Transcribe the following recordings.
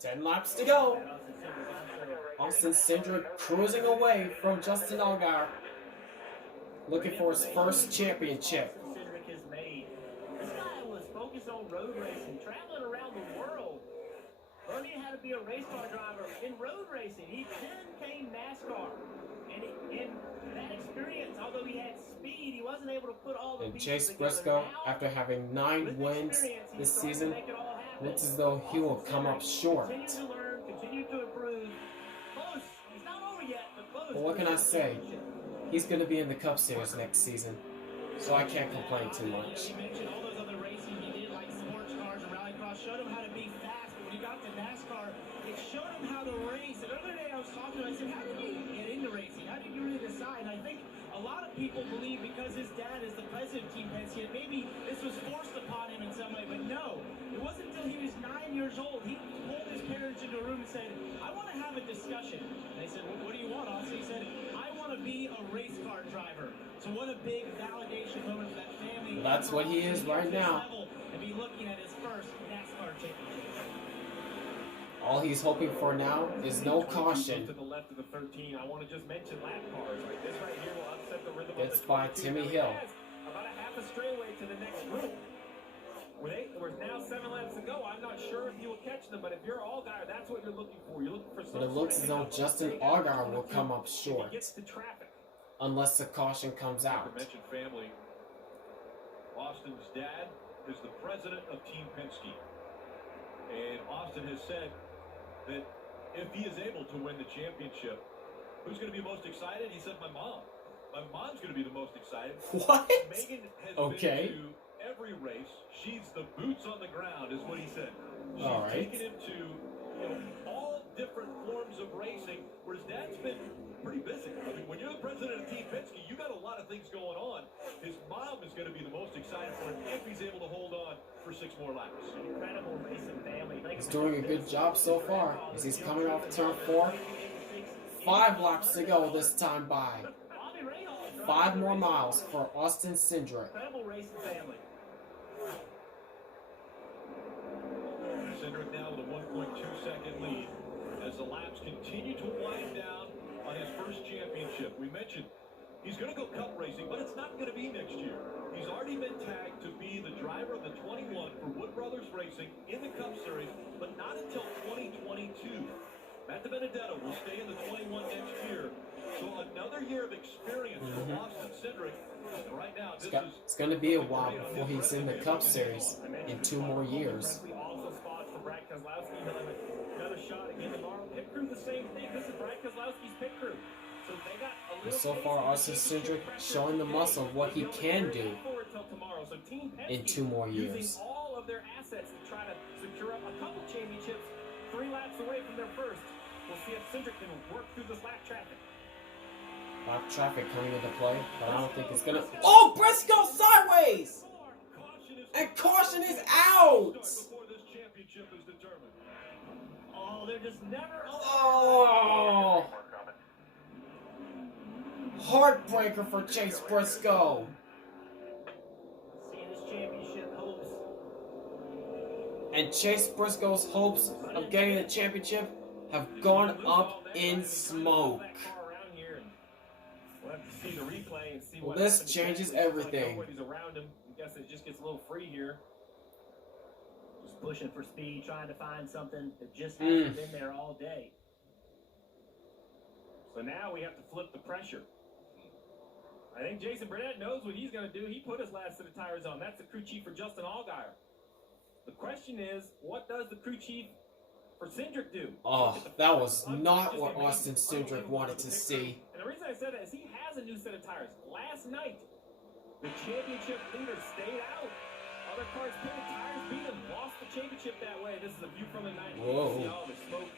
10 laps to go. Austin Cindric cruising away from Justin Allgaier, looking for his first championship. Cindric has made. This guy was focused on road racing, traveling around the world, learning how to be a race car driver in road racing. He then came NASCAR, and in that experience, although he had speed, he wasn't able to put all the And pieces Chase together. Briscoe, Now, after having 9 wins this season, make it all happen. looks as though he will come up short. Continue to learn, continue to improve. Close. It's not over yet, but close. But what can I say? He's going to be in the Cup Series next season, so I can't complain too much. You mentioned all those other racing he did, like sports cars and rallycross, showed him how to be fast. But when he got to NASCAR, it showed him how to race. And the other day I was talking to him, I said, how did you get into racing? How did you really decide? And I think a lot of people believe because his dad is the president of Team Penske, maybe this was forced upon him in some way. But no, it wasn't until he was 9 years old. He pulled his parents into a room and said, I want to have a discussion. And they said, well, what do you want, Austin? He said, I want to be a race car driver. So what a big validation moment for that family. That's what he is right now. And be looking at his first NASCAR championship. All he's hoping for now is no caution. To the left of the 13, I want to just mention lap cars. Right? This right here will upset the rhythm It's of the by 22. Timmy Now, Hill. it has about a half a straightaway to the next group. We're now 7 laps to go. I'm not sure if you will catch them, but if you're Allgaier, that's what you're looking for. You're looking for But it looks as though Justin Allgaier will come up short, unless the caution comes out. Mentioned family. Austin's dad is the president of Team Penske, and Austin has said that if he is able to win the championship, who's going to be most excited? He said, my mom. My mom's going to be the most excited. What? Megan has Okay. been to every race. She's the boots on the ground, is what he said. She's All right. taken him to all different forms of racing, whereas Dad's been pretty busy. I mean, when you're the president of Team Penske, you got a lot of things going on. His mom is going to be the most excited for him if he's able to hold on for 6 more laps. Incredible racing family. He's doing a good job so far, as he's coming off turn 4. 5 laps to go this time by. 5 more miles for Austin Cindric. Incredible racing family. Cindric now with a 1.2-second lead as the laps continue to wind down on his first championship. We mentioned he's going to go cup racing, but it's not going to be next year. He's already been tagged to be the driver of the 21 for Wood Brothers Racing in the Cup Series, but not until 2022. Matt DiBenedetto will stay in the 21 next year. So another year of experience for Austin Cindric. And right now, It's going to be a while before he's in the Cup Series in 2 more years. Also spots for Brad Keselowski. He'll have another shot again tomorrow. Pit crew, the same thing. This is Brad Keselowski's pit crew. So they got a And little so far, Austin Cindric showing the muscle of what he can do in 2 more years. Using all of their assets to try to secure up a couple championships 3 laps away from their first. We'll see if Cindric can work through this lap traffic. Lap traffic coming into play, but I don't think it's going to... Oh, Briscoe sideways! And caution is out! Oh, they're just never. Oh! Heartbreaker for Chase Briscoe. Seeing his championship hopes. And Chase Briscoe's hopes of getting the championship have gone up in smoke. We'll have to see the replay and see Well, what this happens. changes Looks like everything. nobody's around him. I guess it just gets a little free here. Just pushing for speed, trying to find something that just hasn't been there all day. So now we have to flip the pressure. I think Jason Burnett knows what he's going to do. He put his last set of tires on. That's the crew chief for Justin Allgaier. The question is, what does the crew chief for Cindric do? Oh, that was not what Austin Cindric wanted to see. And the reason I said that is he has a new set of tires. Last night, the championship leader stayed out. Other cars pitted, tires beat him, lost the championship that way. This is a view from the night. Whoa. See all the smoke.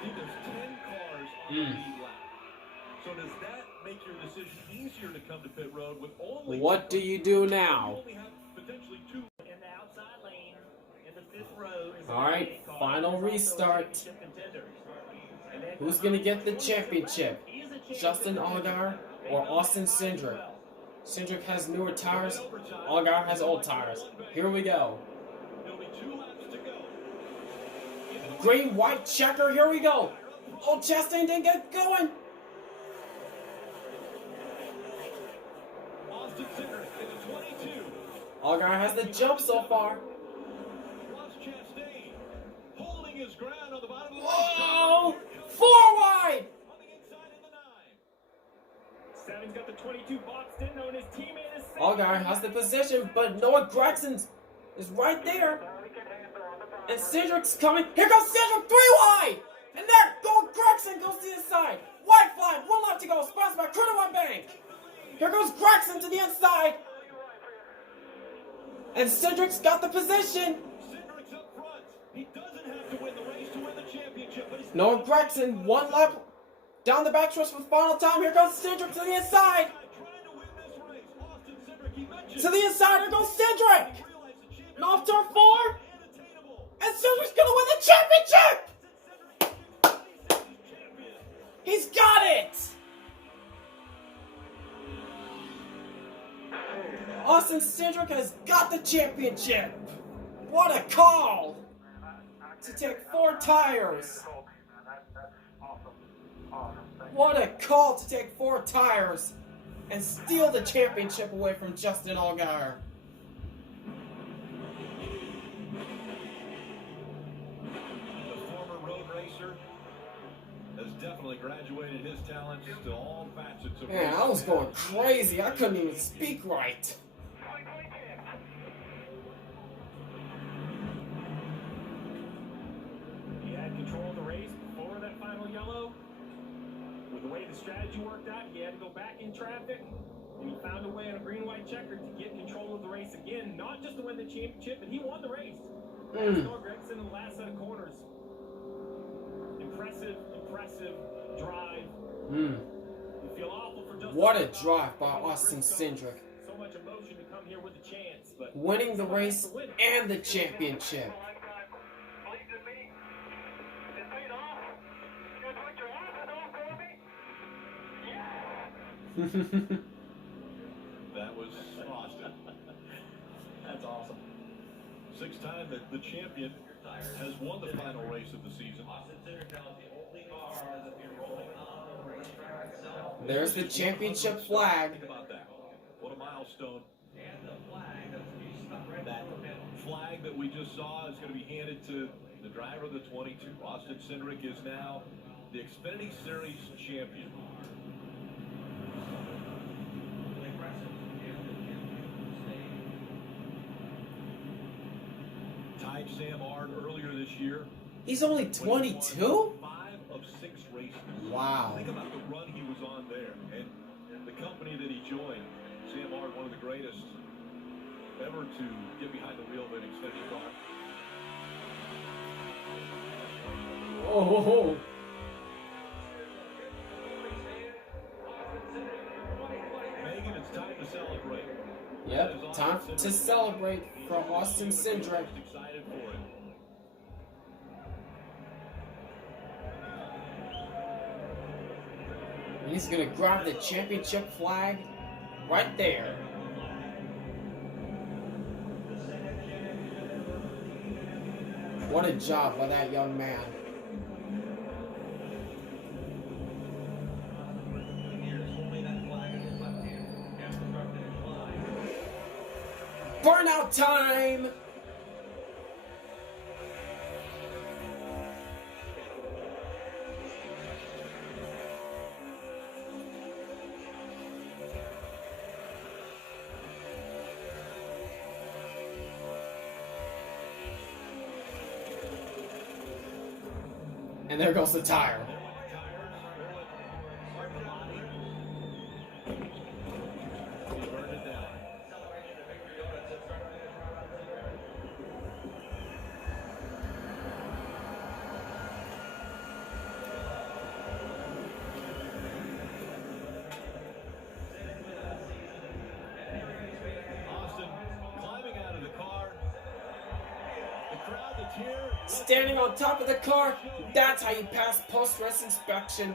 Steve, there's 10 cars on the lead lap. So does that make your decision easier to come to pit road with only... What do you do now? You only have potentially 2... In the outside lane, in the 5th row. All right, final restart. Who's going to get the championship? Justin Allgaier or Austin Cindric? Cindric has newer tires. Allgaier has old tires. Here we go. There'll be 2 laps to go. Green, white checker, here we go. Oh, Chastain didn't get going. Austin Cindric in the 22. Allgaier has the jump so far. Ross Chastain holding his ground on the bottom of the Whoa! race. 4 wide! On the inside in the 9. Seven's got the 22 boxed in, though, and his teammate is safe. Allgaier has the position, but Noah Gragson is right there. And Cindric's coming. Here goes Cindric, 3 wide! And there goes Gragson, goes to the inside. White flag, 1 left to go, sponsored by Critter One Bank. Here goes Gragson to the inside. And Cindric's got the position. Cindric's up front. He doesn't have to win the race to win the championship, but he's Noah Gragson, 1 lap down the backstretch with final time. Here goes Cindric to the inside. trying to win this race. Austin Cindric, he mentioned To the inside, here goes Cindric. realized the championship And off turn 4. unattainable. And Cindric's gonna win the championship. He's got it. Austin Cindric has got the championship. What a call to take 4 tires. What a call to take 4 tires and steal the championship away from Justin Allgaier. The former road racer has definitely graduated his talents to all facets of Man, I was going crazy. I couldn't even speak right. He had control of the race before that final yellow. With the way the strategy worked out, he had to go back in traffic. And he found a way on a green-white checker to get control of the race again. Not just to win the championship, but he won the race. Noah Gragson in the last set of corners. Impressive drive. You feel awful for Justin. What a drive by Austin Cindric. So much emotion to come here with a chance, but Winning the race and the championship. That was Austin. that's awesome. 6th time that the champion has won the final race of the season. There's the championship flag. Think about that. What a milestone. That flag that we just saw is going to be handed to the driver of the 22. Austin Cindric is now the Xfinity Series champion. Tied Sam Ard earlier this year. He's only 22? 5 of 6 races. Wow. Think about the run he was on there and the company that he joined. Sam Ard, one of the greatest ever to get behind the wheel of an Xfinity car. Oh. Megan, it's time to celebrate. Yep, time to celebrate for Austin Cindric. Excited for it. And he's gonna grab the championship flag right there. What a job by that young man. Burnout time! And there goes the tire. He burned it down. Austin climbing out of the car. The crowd that's here. Standing on top of the car, that's how you pass post-race inspection.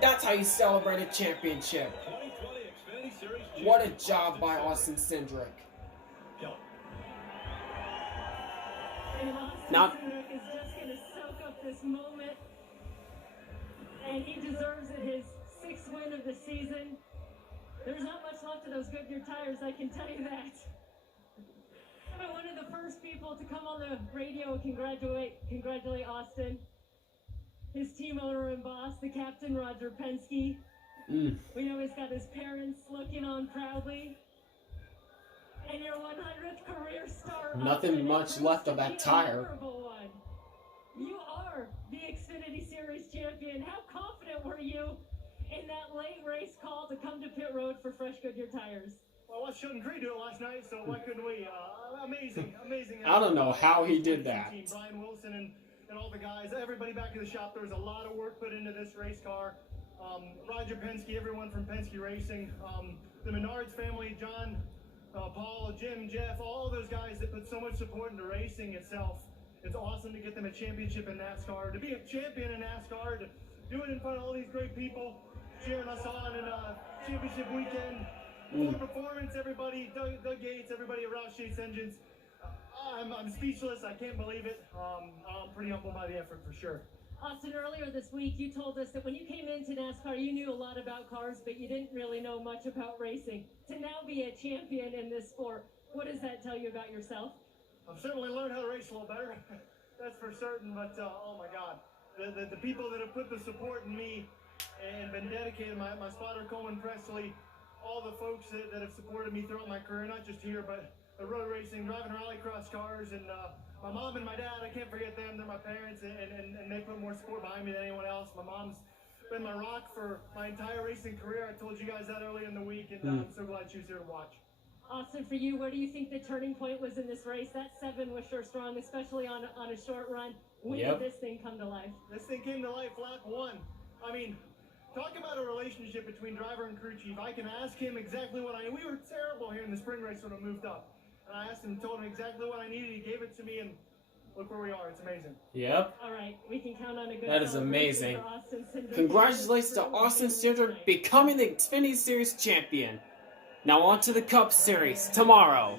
That's how you celebrate a championship. 2020 Xfinity Series champion. What a job by Austin Cindric. Kelly. Now, Cindric is just going to up this moment, and he deserves it, his 6th win of the season. There's not much left of those Goodyear tires, I can tell you that. I'm one of the first people to come on the radio and congratulate Austin, his team owner and boss, the captain, Roger Penske. We know he's got his parents looking on proudly. And your 100th career star. Nothing Austin, much left of that tire. One. You are the Xfinity Series champion. How confident were you in that late race call to come to pit road for fresh Goodyear tires? Well, I watched Sheldon Creed do it last night, so why couldn't we? Amazing. I don't know how he did that. Brian Wilson and all the guys, everybody back in the shop. There was a lot of work put into this race car. Roger Penske, everyone from Penske Racing, the Menards family, John, Paul, Jim, Jeff, all those guys that put so much support into racing itself. It's awesome to get them a championship in NASCAR, to be a champion in NASCAR, to do it in front of all these great people, cheering us on in championship weekend. Full performance, everybody, Doug Gates, everybody at Roush Yates Engines. I'm speechless. I can't believe it. I'm pretty humbled by the effort for sure. Austin, earlier this week, you told us that when you came into NASCAR, you knew a lot about cars, but you didn't really know much about racing. To now be a champion in this sport, what does that tell you about yourself? I've certainly learned how to race a little better. That's for certain, but oh my God. The people that have put the support in me and been dedicated, my spotter Coleman Presley, all the folks that have supported me throughout my career, not just here, but road racing, driving rallycross cars, and my mom and my dad, I can't forget them. They're my parents, and they put more support behind me than anyone else. My mom's been my rock for my entire racing career. I told you guys that earlier in the week, and I'm so glad she was here to watch. Austin, for you, where do you think the turning point was in this race? That 7 was sure strong, especially on a short run. When did this thing come to life? This thing came to life lap 1. I mean, talk about a relationship between driver and crew chief. I can ask him exactly what we were terrible here in the spring race when I moved up. And I asked him, told him exactly what I needed. He gave it to me, and look where we are. It's amazing. Yep. All right, we can count on a good. That is amazing. For Austin Cindric. Congratulations to Austin Cindric becoming the Xfinity Series champion. Now on to the Cup Series tomorrow.